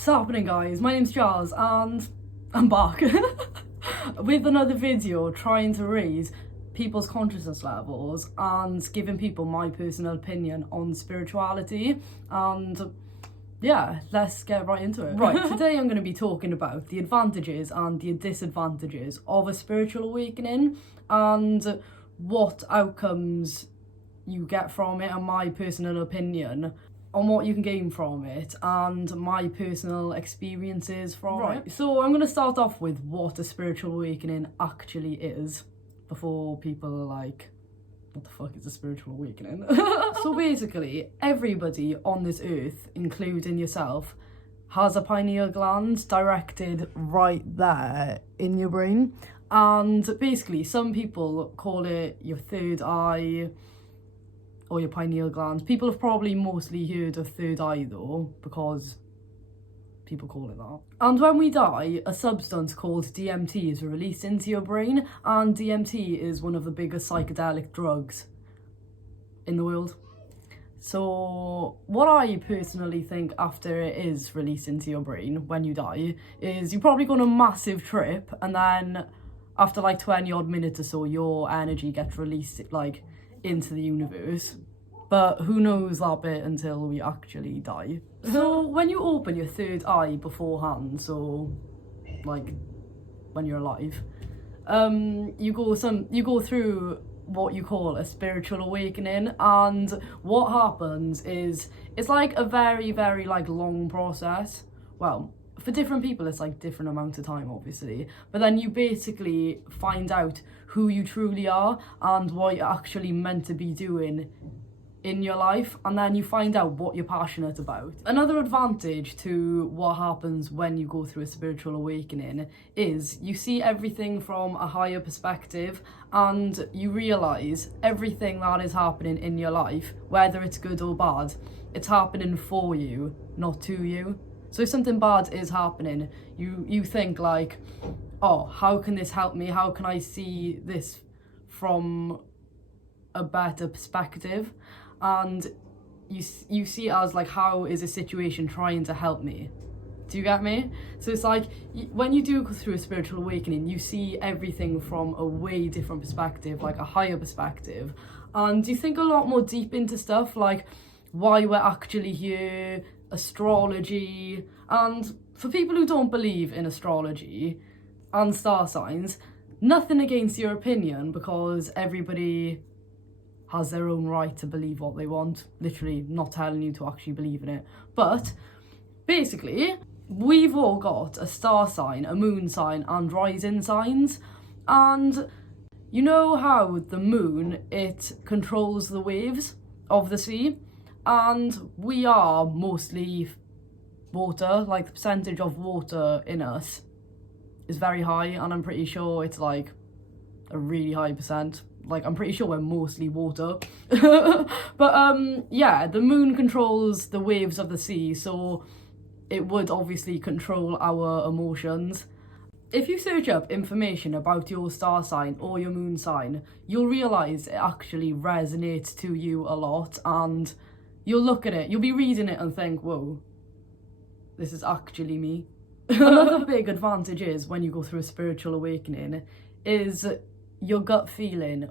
What's happening, guys? My name's Charles and I'm back with another video trying to raise people's consciousness levels and giving people my personal opinion on spirituality. And yeah, let's get right into it. Right, today I'm going to be talking about the advantages and the disadvantages of a spiritual awakening and what outcomes you get from it and my personal opinion on what you can gain from it and my personal experiences from it. So I'm going to start off with what a spiritual awakening actually is before people are like, what the fuck is a spiritual awakening? So basically, everybody on this earth, including yourself, has a pineal gland directed right there in your brain. And basically, some people call it your third eye or your pineal gland. People have probably mostly heard of third eye though, because people call it that. And when we die, a substance called DMT is released into your brain, and DMT is one of the biggest psychedelic drugs in the world. So what I personally think after it is released into your brain when you die is you probably go on a massive trip, and then after like 20 odd minutes or so, your energy gets released like into the universe. But who knows that bit until we actually die. So when you open your third eye beforehand, so like when you're alive, you go through what you call a spiritual awakening, and what happens is it's like a very, very like long process. Well, for different people it's like different amounts of time obviously, but then you basically find out who you truly are and what you're actually meant to be doing in your life, and then you find out what you're passionate about. Another advantage to what happens when you go through a spiritual awakening is you see everything from a higher perspective, and you realise everything that is happening in your life, whether it's good or bad, it's happening for you, not to you. So if something bad is happening, you think like, oh, how can this help me? How can I see this from a better perspective? And you see it as like, how is a situation trying to help me? Do you get me? So it's like when you do go through a spiritual awakening, you see everything from a way different perspective, like a higher perspective, and you think a lot more deep into stuff like why we're actually here, astrology. And for people who don't believe in astrology and star signs, nothing against your opinion, because everybody has their own right to believe what they want. Literally not telling you to actually believe in it. But basically, we've all got a star sign, a moon sign, and rising signs. And you know how the moon, it controls the waves of the sea? And we are mostly water, like the percentage of water in us is very high, and I'm pretty sure it's like a really high percent. Like, I'm pretty sure we're mostly water. But yeah, the moon controls the waves of the sea, so it would obviously control our emotions. If you search up information about your star sign or your moon sign, you'll realise it actually resonates to you a lot, and you'll look at it, you'll be reading it and think, whoa, this is actually me. Another big advantage is when you go through a spiritual awakening is your gut feeling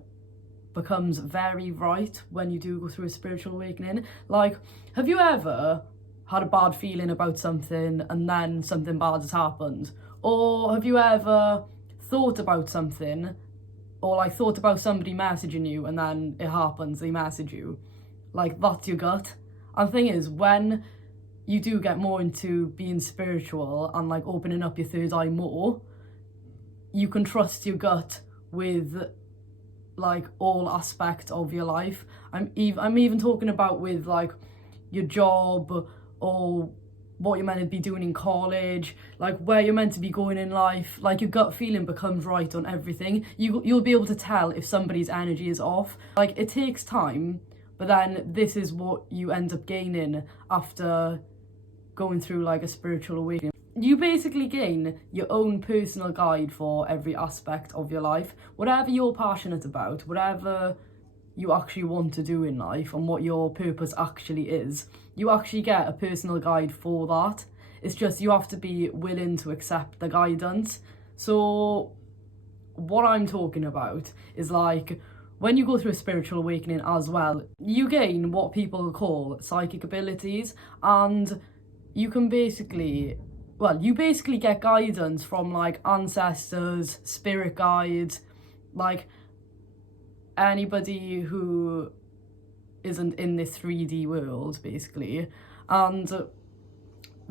becomes very right when you do go through a spiritual awakening. Like, have you ever had a bad feeling about something and then something bad has happened? Or have you ever thought about something, or like thought about somebody messaging you and then it happens, they message you? Like, that's your gut. And the thing is, when you do get more into being spiritual and like opening up your third eye more, you can trust your gut with like all aspects of your life. I'm even talking about with like your job, or what you're meant to be doing in college, like where you're meant to be going in life. Like, your gut feeling becomes right on everything. You'll be able to tell if somebody's energy is off. Like, it takes time, but then this is what you end up gaining after going through like a spiritual awakening. You basically gain your own personal guide for every aspect of your life. Whatever you're passionate about, whatever you actually want to do in life and what your purpose actually is, you actually get a personal guide for that. It's just you have to be willing to accept the guidance. So what I'm talking about is like when you go through a spiritual awakening as well, you gain what people call psychic abilities, and you can basically, well, you basically get guidance from like ancestors, spirit guides, like anybody who isn't in this 3D world basically, and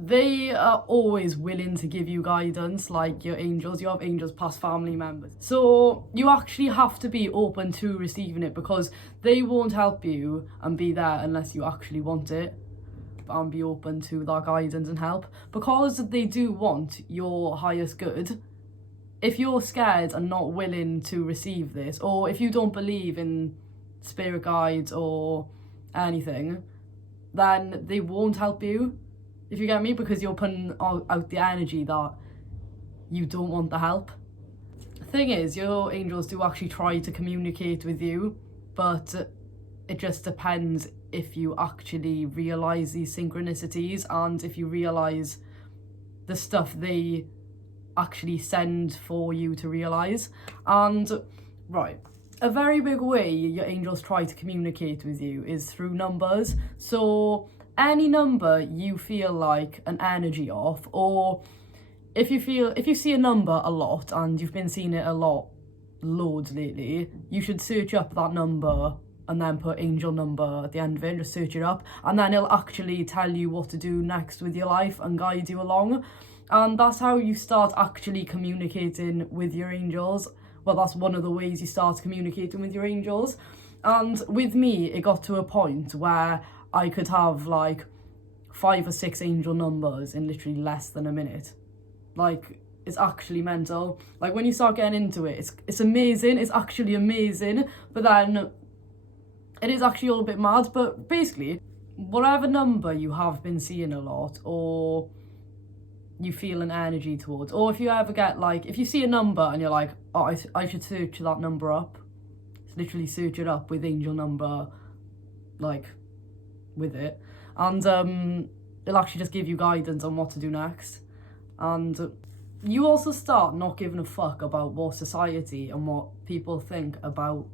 they are always willing to give you guidance, like your angels. You have angels past family members, so you actually have to be open to receiving it, because they won't help you and be there unless you actually want it and be open to that guidance and help, because they do want your highest good. If you're scared and not willing to receive this, or if you don't believe in spirit guides or anything, then they won't help you, if you get me, because you're putting out the energy that you don't want the help. Thing is, your angels do actually try to communicate with you, but it just depends if you actually realise these synchronicities and if you realise the stuff they actually send for you to realise. And right, a very big way your angels try to communicate with you is through numbers. So any number you feel like an energy of, or if you see a number a lot and you've been seeing it loads lately, you should search up that number and then put angel number at the end of it and just search it up, and then it'll actually tell you what to do next with your life and guide you along. And that's how you start actually communicating with your angels. Well, that's one of the ways you start communicating with your angels. And with me, it got to a point where I could have like 5 or 6 angel numbers in literally less than a minute. Like, it's actually mental. Like, when you start getting into it, it's amazing. It's actually amazing. But then it is actually all a bit mad. But basically, whatever number you have been seeing a lot, or you feel an energy towards, or if you ever get like, if you see a number and you're like, oh, I should search that number up, literally search it up with angel number, like, with it, and it'll actually just give you guidance on what to do next. And you also start not giving a fuck about what society and what people think about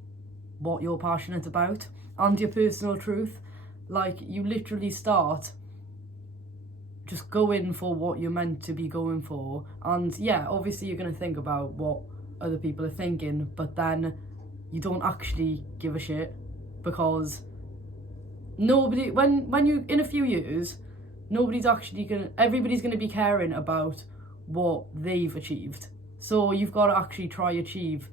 what you're passionate about and your personal truth. Like, you literally start just going for what you're meant to be going for. And yeah, obviously you're going to think about what other people are thinking, but then you don't actually give a shit, because nobody, when you, in a few years, everybody's gonna be caring about what they've achieved. So you've got to actually try achieve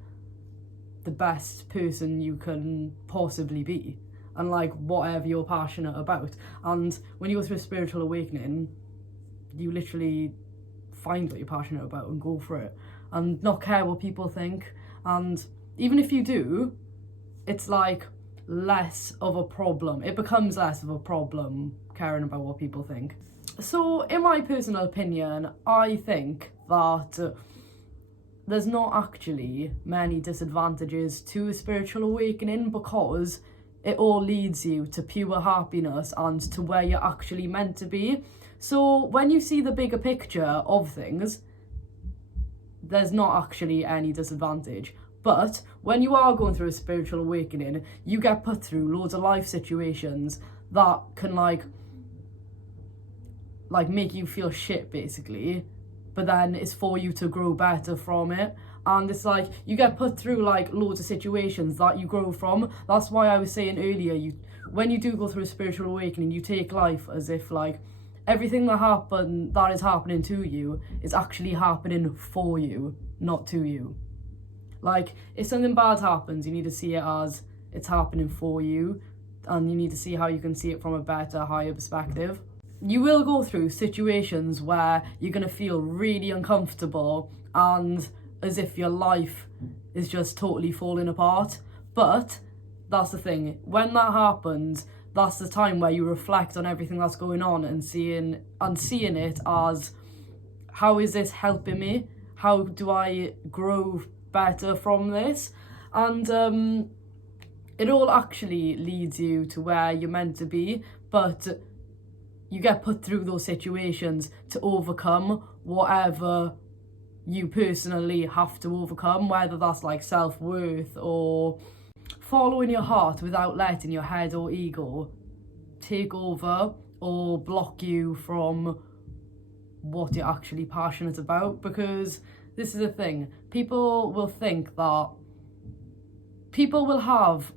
the best person you can possibly be, and like whatever you're passionate about. And when you go through a spiritual awakening, you literally find what you're passionate about and go for it, and not care what people think. And even if you do, it's like less of a problem. It becomes less of a problem caring about what people think. So in my personal opinion, I think that there's not actually many disadvantages to a spiritual awakening, because it all leads you to pure happiness and to where you're actually meant to be. So when you see the bigger picture of things, there's not actually any disadvantage. But when you are going through a spiritual awakening, you get put through loads of life situations that can like make you feel shit basically, but then it's for you to grow better from it. And it's like you get put through like loads of situations that you grow from. That's why I was saying earlier, when you do go through a spiritual awakening, you take life as if like everything that is happening to you is actually happening for you, not to you. Like, if something bad happens, you need to see it as it's happening for you, and you need to see how you can see it from a better, higher perspective. You will go through situations where you're going to feel really uncomfortable and as if your life is just totally falling apart. But that's the thing, when that happens, that's the time where you reflect on everything that's going on and seeing it as, how is this helping me? How do I grow better from this? And it all actually leads you to where you're meant to be. But you get put through those situations to overcome whatever you personally have to overcome, whether that's like self-worth or following your heart without letting your head or ego take over or block you from what you're actually passionate about. Because this is the thing, people will think that people will have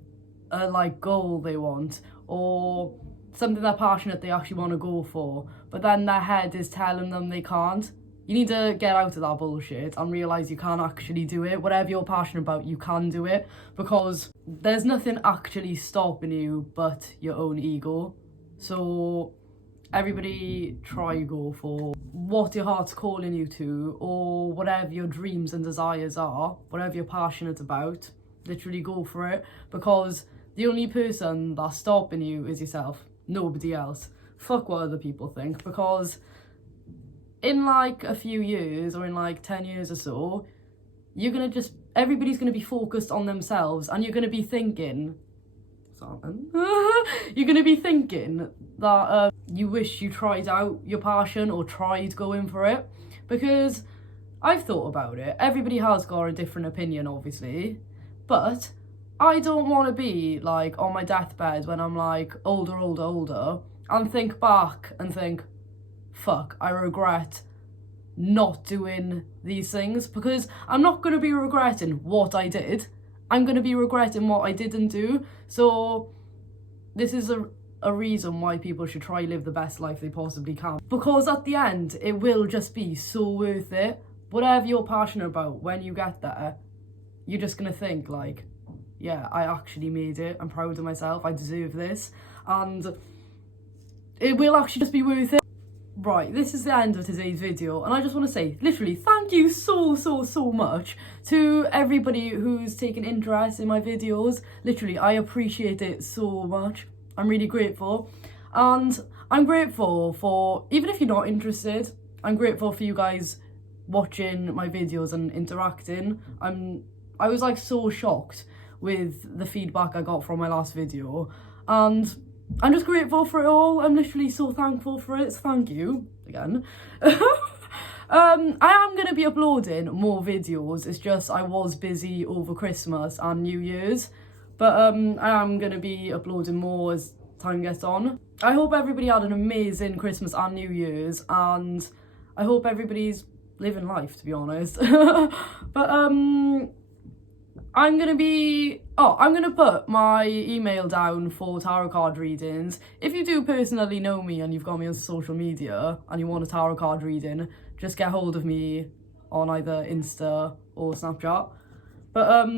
a like goal they want or something they're passionate they actually want to go for, but then their head is telling them they can't. You need to get out of that bullshit and realise you can't actually do it. Whatever you're passionate about, you can do it, because there's nothing actually stopping you but your own ego. So everybody try go for what your heart's calling you to, or whatever your dreams and desires are, whatever you're passionate about, literally go for it, because the only person that's stopping you is yourself, nobody else. Fuck what other people think, because in like a few years or in like 10 years or so, everybody's gonna be focused on themselves, and you're gonna be thinking, you're gonna be thinking that you wish you tried out your passion or tried going for it. Because I've thought about it, everybody has got a different opinion obviously, but I don't want to be like on my deathbed when I'm like older and think back and think, fuck, I regret not doing these things. Because I'm not going to be regretting what I did, I'm going to be regretting what I didn't do. So this is a reason why people should try live the best life they possibly can, because at the end it will just be so worth it. Whatever you're passionate about, when you get there, you're just going to think like, yeah, I actually made it, I'm proud of myself, I deserve this, and it will actually just be worth it. Right, this is the end of today's video, and I just want to say, literally, thank you so much to everybody who's taken interest in my videos. Literally, I appreciate it so much. I'm really grateful, and I'm grateful for, even if you're not interested, I'm grateful for you guys watching my videos and interacting. I was like so shocked with the feedback I got from my last video, and I'm just grateful for it all. I'm literally so thankful for it. So thank you again. I am going to be uploading more videos. It's just I was busy over Christmas and New Year's, but I am going to be uploading more as time gets on. I hope everybody had an amazing Christmas and New Year's, and I hope everybody's living life, to be honest. But I'm gonna put my email down for tarot card readings. If you do personally know me and you've got me on social media and you want a tarot card reading, just get hold of me on either Insta or Snapchat. But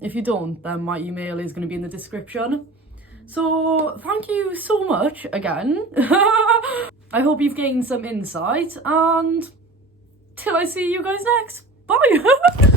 if you don't, then my email is gonna be in the description. So thank you so much again. I hope you've gained some insight, and till I see you guys next, bye.